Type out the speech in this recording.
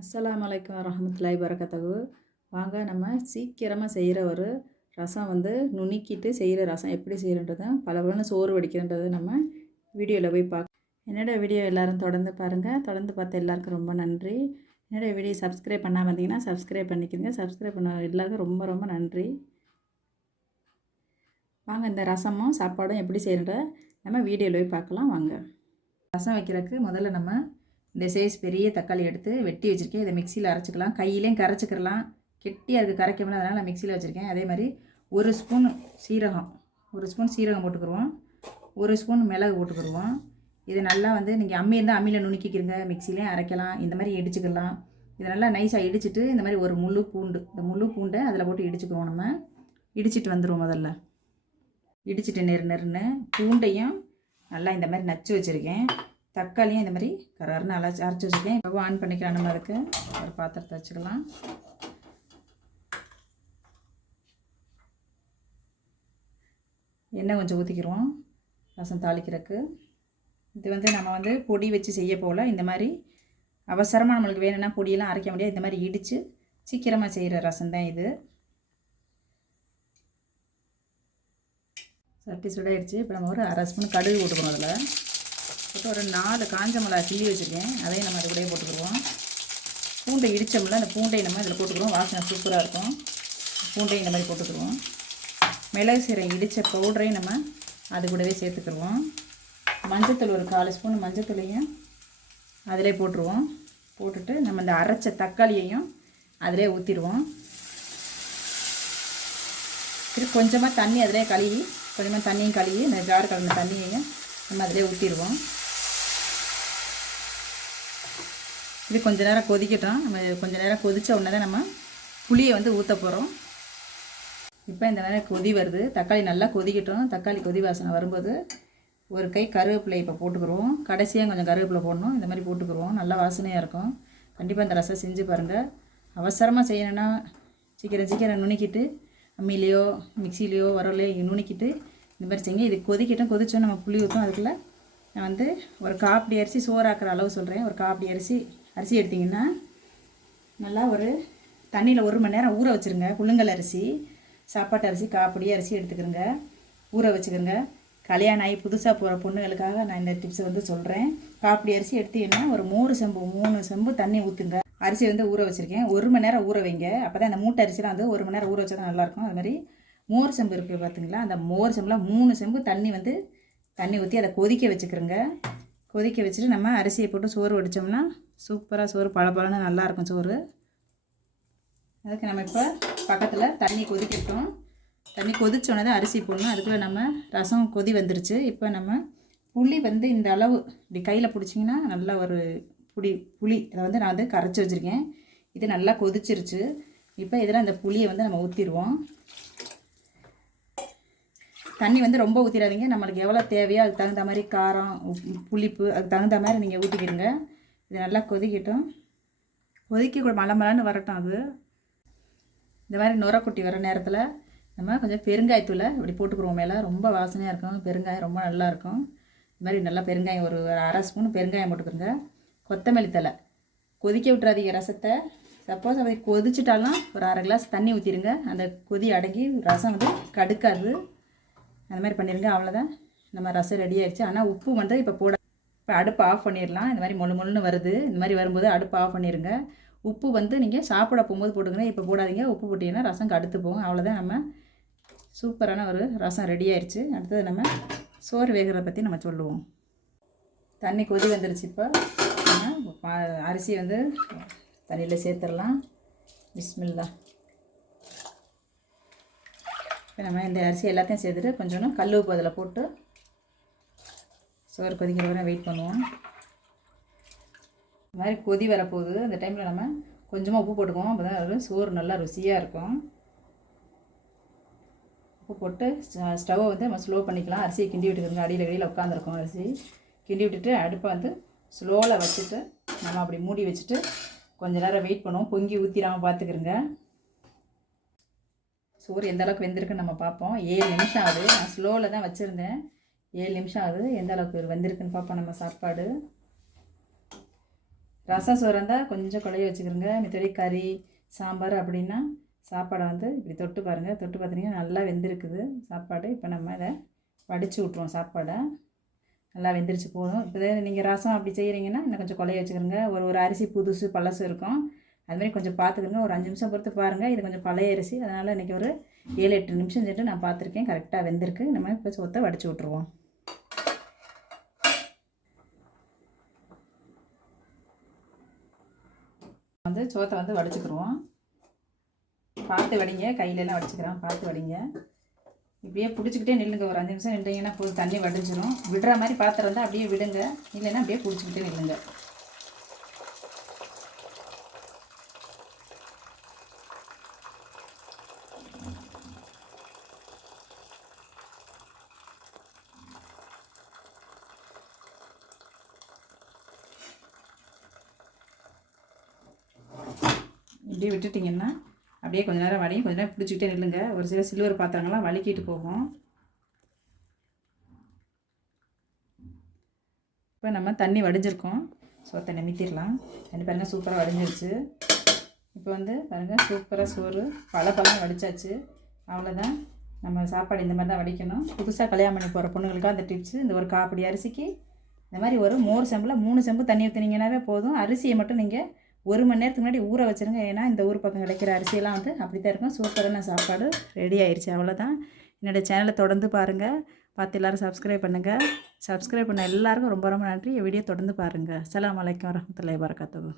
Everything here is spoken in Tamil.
அஸ்ஸலாமு அலைக்கும் வரஹ்மத்துல்லாஹி வரகாத்துஹு. வாங்க நம்ம சீக்கிரமாக செய்கிற ஒரு ரசம் நுணுக்கிட்டு செய்கிற ரசம் எப்படி செய்கிறன்றதை பலபலன்னு சோறு வடிக்கிறன்றதை நம்ம வீடியோவில் போய் பார்க்க. என்னோடய வீடியோ எல்லோரும் தொடர்ந்து பாருங்கள். தொடர்ந்து பார்த்த எல்லாருக்கும் ரொம்ப நன்றி. என்னோடய வீடியோ சப்ஸ்கிரைப் பண்ணாமல் வந்தீங்கன்னா சப்ஸ்கிரைப் பண்ணிக்கிறங்க. சப்ஸ்கிரைப் பண்ண எல்லாருக்கும் ரொம்ப ரொம்ப நன்றி. வாங்க இந்த ரசமும் சாப்பாடும் எப்படி செய்கிறத நம்ம வீடியோவில் போய் பார்க்கலாம். வாங்க ரசம் வைக்கிறதுக்கு முதல்ல நம்ம இந்த சைஸ் பெரிய தக்காளி எடுத்து வெட்டி வச்சுருக்கேன். இதை மிக்சியில் அரைச்சிக்கலாம், கையிலையும் கரைச்சிக்கிறலாம். கெட்டியாக அதுக்கு கரைக்கணும், அதனால் நான் மிக்சியில் வச்சுருக்கேன். அதே மாதிரி ஒரு ஸ்பூன் சீரகம் போட்டுக்கிடுவோம், ஒரு ஸ்பூன் மிளகு போட்டுக்கிடுவோம். இது நல்லா நீங்கள் அம்மி இருந்தால் அம்மியில் நுணுக்கிக்கிறங்க, மிக்சிலையும் அரைக்கலாம், இந்த மாதிரி இடிச்சுக்கலாம். இதை நல்லா நைஸாக இடிச்சிட்டு இந்த மாதிரி ஒரு இந்த முழு பூண்டை அதில் போட்டு இடிச்சுக்குவோம். நம்ம இடிச்சிட்டு வந்துடுவோம். முதல்ல இடிச்சிட்டு நெருன்னு பூண்டையும் நல்லா இந்த மாதிரி நச்சு வச்சுருக்கேன். தக்காளியும் இந்த மாதிரி கரர்னு அரைச்சி வச்சுருக்கேன். இப்போ ஆன் பண்ணிக்கலாம். நம்ம அதுக்கு ஒரு பாத்திரத்தை வச்சுக்கலாம். எண்ணெய் கொஞ்சம் ஊற்றிக்கிடுவோம் ரசம் தாளிக்கிறதுக்கு. இது நம்ம பொடி வச்சு செய்ய போல் இந்த மாதிரி அவசரமாக நம்மளுக்கு வேணும்னா பொடியெல்லாம் அரைக்க முடியாது. இந்த மாதிரி இடித்து சீக்கிரமாக செய்கிற ரசம் தான் இது. சட்டி சுடாயிடுச்சு. இப்போ நம்ம ஒரு அரை ஸ்பூன் கடுகு போட்டுக்கணும். அதில் போட்டு ஒரு 4 காஞ்ச மிளகா கிள்ளி வச்சுருக்கேன், அதையும் நம்ம அது கூடயே போட்டுக்கிடுவோம். பூண்டை இடித்தோம்ல, அந்த பூண்டை நம்ம இதில் போட்டுக்கிடுவோம். வாசனை சூப்பராக இருக்கும். பூண்டையும் இந்த மாதிரி போட்டுக்கிடுவோம். மிளகு சீரகம் இடித்த பவுடரையும் நம்ம அது கூடவே சேர்த்துக்கிடுவோம். மஞ்சத்தூள் ஒரு 4 ஸ்பூன் மஞ்சத்தூளையும் அதிலே போட்டுருவோம். போட்டுட்டு நம்ம இந்த அரைச்ச தக்காளியையும் அதிலே ஊற்றிடுவோம். திருப்பி கொஞ்சமாக தண்ணி அதிலே கழுவி, கொஞ்சமாக தண்ணியும் கழுவி இந்த ஜார் கலந்த தண்ணியையும் நம்ம அதிலே ஊற்றிடுவோம். இது கொஞ்ச நேரம் கொதிக்கட்டும். நம்ம கொஞ்சம் நேரம் கொதித்த உடனே தான் நம்ம புளியை ஊற்ற போகிறோம். இப்போ இந்த நேரம் கொதி வருது, தக்காளி நல்லா கொதிக்கட்டும். தக்காளி கொதி வாசனை வரும்போது ஒரு கை கருவேப்பிலை இப்போ போட்டுக்கிடுவோம். கடைசியாக கொஞ்சம் கருவேப்பிலை போடணும். இந்த மாதிரி போட்டுக்கிடுவோம், நல்லா வாசனையாக இருக்கும். கண்டிப்பாக இந்த ரசம் செஞ்சு பாருங்கள். அவசரமாக செய்யணுன்னா சீக்கிரம் நுணுக்கிட்டு அம்மிலேயோ மிக்சிலேயோ வரலையோ நுணுக்கிட்டு இந்த மாதிரி செய்யுங்க. இது கொதிக்கட்டும். கொதிச்சோன்னு நம்ம புளி ஊற்றும். அதுக்குள்ளே நான் ஒரு காப்படி அரிசி சோறாக்குற அளவு சொல்கிறேன். ஒரு காப்படி அரிசி எடுத்திங்கன்னா நல்லா ஒரு தண்ணியில் 1 மணி நேரம் ஊற வச்சுருங்க. புழுங்கல் அரிசி, சாப்பாட்டு அரிசி, காப்படி அரிசி எடுத்துக்கிறங்க, ஊற வச்சுக்கிறங்க. கல்யாணம் ஆகி புதுசாக போகிற பொண்ணுங்களுக்காக நான் இந்த டிப்ஸை சொல்கிறேன். காப்படி அரிசி எடுத்தீங்கன்னா ஒரு 3 செம்பு தண்ணி ஊற்றுங்க. அரிசி ஊற வச்சுருக்கேன். 1 மணி நேரம் ஊற வைங்க. அப்போ தான் அந்த மூட்டை அரிசிலாம் 1 மணி நேரம் ஊற வச்சா தான் நல்லாயிருக்கும். அது மாதிரி மோர் செம்பு இருக்குது பார்த்திங்களா, அந்த மோர் செம்பில் 3 செம்பு தண்ணி ஊற்றி அதை கொதிக்க வச்சுக்கிறோங்க. கொதிக்க வச்சுட்டு நம்ம அரிசியை போட்டு சோறு வடித்தோம்னா சூப்பராக சோறு பளபளன்னு நல்லாயிருக்கும் சோறு. அதுக்கு நம்ம இப்போ பக்கத்தில் தண்ணி கொதிக்கட்டும். தண்ணி கொதிச்சோன்னே தான் அரிசி போடணும். அதுக்குள்ளே நம்ம ரசம் கொதி வந்துருச்சு. இப்போ நம்ம புளி இந்த அளவு இப்படி கையில் பிடிச்சிங்கன்னா நல்லா ஒரு புளி அதை நான் கரைச்சி வச்சுருக்கேன். இது நல்லா கொதிச்சிருச்சு. இப்போ இதில் அந்த புளியை நம்ம ஊற்றிடுவோம். தண்ணி ரொம்ப ஊற்றிடாதீங்க. நம்மளுக்கு எவ்வளோ தேவையோ அதுக்கு தகுந்த மாதிரி காரம், புளிப்பு அதுக்கு தகுந்த மாதிரி நீங்கள் ஊற்றிக்கிடுங்க. இது நல்லா கொதிக்கட்டும். கொதிக்க மலமலன்னு வரட்டும். அது இந்த மாதிரி நுரக்குட்டி வர நேரத்தில் நம்ம கொஞ்சம் பெருங்காயத்தூளை இப்படி போட்டுக்குருவோம் மேலே. ரொம்ப வாசனையாக இருக்கும். பெருங்காயம் ரொம்ப நல்லாயிருக்கும். இது மாதிரி நல்லா பெருங்காயம் ஒரு அரை ஸ்பூன் பெருங்காயம் போட்டுக்கிறோங்க. கொத்தமல்லி தழை கொதிக்க விட்டுறாதீங்க ரசத்தை. சப்போஸ் அதை கொதிச்சிட்டாலும் ஒரு அரை கிளாஸ் தண்ணி ஊற்றிடுங்க. அந்த கொதி அடங்கி ரசம் கடுக்காது. அந்த மாதிரி பண்ணிடுங்க. அவ்வளோதான், நம்ம ரசம் ரெடி ஆகிடுச்சு. ஆனால் உப்பு இப்போ அடுப்பு ஆஃப் பண்ணிடலாம். இந்த மாதிரி மொழுன்னு வருது. இந்த மாதிரி வரும்போது அடுப்பு ஆஃப் பண்ணிடுங்க. உப்பு நீங்கள் சாப்பிட போகும்போது போட்டுக்கங்க. இப்போ போடாதீங்க. உப்பு போட்டிங்கன்னா ரசம் கடுத்து போகும். அவ்வளோதான், நம்ம சூப்பரான ஒரு ரசம் ரெடி ஆயிடுச்சு. அடுத்தது நம்ம சோறு வேகிறத பற்றி நம்ம சொல்லுவோம். தண்ணி கொதி வந்துருச்சு. இப்போ நம்ம அரிசி தண்ணியில் சேர்த்துடலாம். பிஸ்மில்லா. இப்போ நம்ம இந்த அரிசி எல்லாத்தையும் சேர்த்துட்டு கொஞ்சம் கல் உப்பு அதில் போட்டு சோறு கொதிக்கிற வரை வெயிட் பண்ணுவோம். இந்த மாதிரி கொதி வரப்போகுது. அந்த டைமில் நம்ம கொஞ்சமாக உப்பு போட்டுக்குவோம். அப்போ தான் சோறு நல்லா ருசியாக இருக்கும். உப்பு போட்டு ஸ்டவ்வை நம்ம ஸ்லோ பண்ணிக்கலாம். அரிசியை கிண்டி விட்டுக்கிறோங்க. அடியில் உட்காந்துருக்கோம். அரிசி கிண்டி விட்டுட்டு அடுப்பை ஸ்லோவில் வச்சுட்டு நம்ம அப்படி மூடி வச்சுட்டு கொஞ்சம் நேரம் வெயிட் பண்ணுவோம். பொங்கி ஊற்றிடாமல் பார்த்துக்கிறோங்க. சோறு எந்த அளவுக்கு வெந்திருக்குன்னு நம்ம பார்ப்போம். 7 நிமிஷம் ஆகுது. நான் ஸ்லோவில் தான் வச்சுருந்தேன். 7 நிமிஷம் ஆகுது. எந்த அளவுக்கு வெந்திருக்குன்னு பார்ப்போம் நம்ம சாப்பாடு. ரசம் சோறு இருந்தால் கொஞ்சம் குழைய வச்சுக்கிறோங்க. மித்தபடி கறி சாம்பார் அப்படின்னா சாப்பாடை வந்து இப்படி தொட்டு பாருங்கள். தொட்டு பார்த்தீங்கன்னா நல்லா வெந்திருக்குது சாப்பாடு. இப்போ நம்ம இதை வடித்து விட்ருவோம். சாப்பாடை நல்லா வெந்திரிச்சு போதும். இப்போ நீங்கள் ரசம் அப்படி செய்கிறீங்கன்னா இன்னும் கொஞ்சம் குழைய வச்சுக்கிறோங்க. ஒரு அரிசி புதுசு பழசு இருக்கும், அதுமாதிரி கொஞ்சம் பார்த்துக்கோங்க. ஒரு 5 நிமிஷம் பொறுத்து பாருங்கள். இது கொஞ்சம் பழைய அரிசி, அதனால் இன்றைக்கி ஒரு 7-8 நிமிஷம் சென்று நான் பார்த்துருக்கேன். கரெக்டாக வெந்திருக்கு. நம்ம இப்போ சோத்தை வடித்து விட்ருவோம். வந்து சோத்தை வந்து வடிச்சுக்கிடுவோம். பார்த்து வடிங்க, கையிலலாம் வடிச்சுக்கிறோம், பார்த்து வடிங்க. இப்படியே பிடிச்சிக்கிட்டே நில்லுங்க. ஒரு 5 நிமிஷம் நின்றீங்கன்னா போதும், தண்ணி வடிஞ்சிடும். விடுற மாதிரி பாத்திரம் இருந்தால் அப்படியே விடுங்க, இல்லைன்னா அப்படியே பிடிச்சிக்கிட்டே நில்லுங்க. இப்படியே விட்டுட்டிங்கன்னா அப்படியே கொஞ்ச நேரம் வடியும். கொஞ்ச நேரம் பிடிச்சிக்கிட்டே நில்லுங்க. ஒரு சில சில்வர் பாத்திரங்கள்லாம் வலிக்கிட்டு போகும். இப்போ நம்ம தண்ணி வடிஞ்சிருக்கோம். சோத்தை நிமித்திடலாம். தண்ணி பாருங்கள் சூப்பராக வடிஞ்சிருச்சு. இப்போ வந்து பாருங்கள் சூப்பராக சோறு பழம் வடித்தாச்சு. அவ்வளோதான். நம்ம சாப்பாடு இந்த மாதிரி தான் வடிக்கணும். புதுசாக கல்யாணம் பண்ணி போகிற பொண்ணுங்களுக்காக அந்த டிப்ஸு. இந்த ஒரு காப்படி அரிசிக்கு இந்த மாதிரி ஒரு மோர் செம்பில் 3 செம்பு தண்ணி ஊற்றினீங்கன்னாவே போதும். அரிசியை மட்டும் நீங்கள் 1 மணி நேரத்துக்கு முன்னாடி ஊற வச்சுருங்க. ஏன்னா இந்த ஊர் பக்கம் கிடைக்கிற அரிசியெல்லாம் வந்து அப்படி தான் இருக்கும். சூப்பரான சாப்பாடு ரெடி ஆயிடுச்சு. அவ்வளோதான். என்னோடய சேனலை தொடர்ந்து பாருங்கள். பார்த்து எல்லோரும் சப்ஸ்கிரைப் பண்ணுங்கள். சப்ஸ்கிரைப் பண்ண எல்லாருக்கும் ரொம்ப ரொம்ப நன்றி. வீடியோ தொடர்ந்து பாருங்கள். அஸ்ஸலாமு அலைக்கும் வரஹ்மத்துல்லாஹி வபரகாத்துஹு.